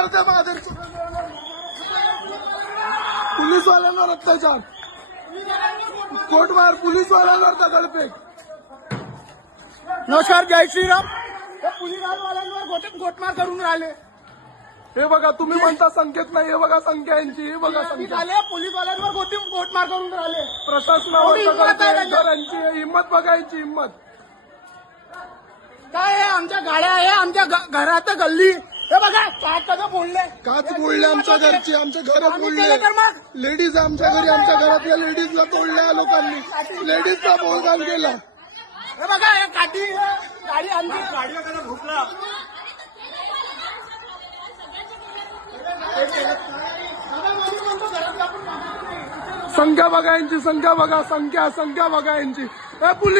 करते माधुरी, पोलीसवाल्यांवर अत्याचार, कोटमार पोलीसवाल्यांवर दगडफेक। नमस्कार, जय श्रीराम। पोलीसवाल्यांवर गोटमार करून राहिले। हे बघा, तुम्ही म्हणता संकेत नाही, हे बघा संख्या यांची, हे बघा संख्या। पोलीसवाल्यांवर गोटमार करून राहिले। प्रशासनावर दगडफेक, हिंमत बघा यांची हिंमत। काय आहे, आमच्या गाड्या आहे, आमच्या घरात गल्ली, हे बघा काच कसं फोडले, काच फोडले आमच्या घरची, आमच्या घर फोडले। लेडीज आमच्या घरी, आमच्या घरातल्या लेडीजला तोडल्या लोकांनी, लेडीजचा बोलगाल केला। हे बघा हे काठी गाडी आणली, गाडीला त्याला भुकला। संख्या बघा यांची, संख्या बघा, संख्या बघा यांची। पोलीस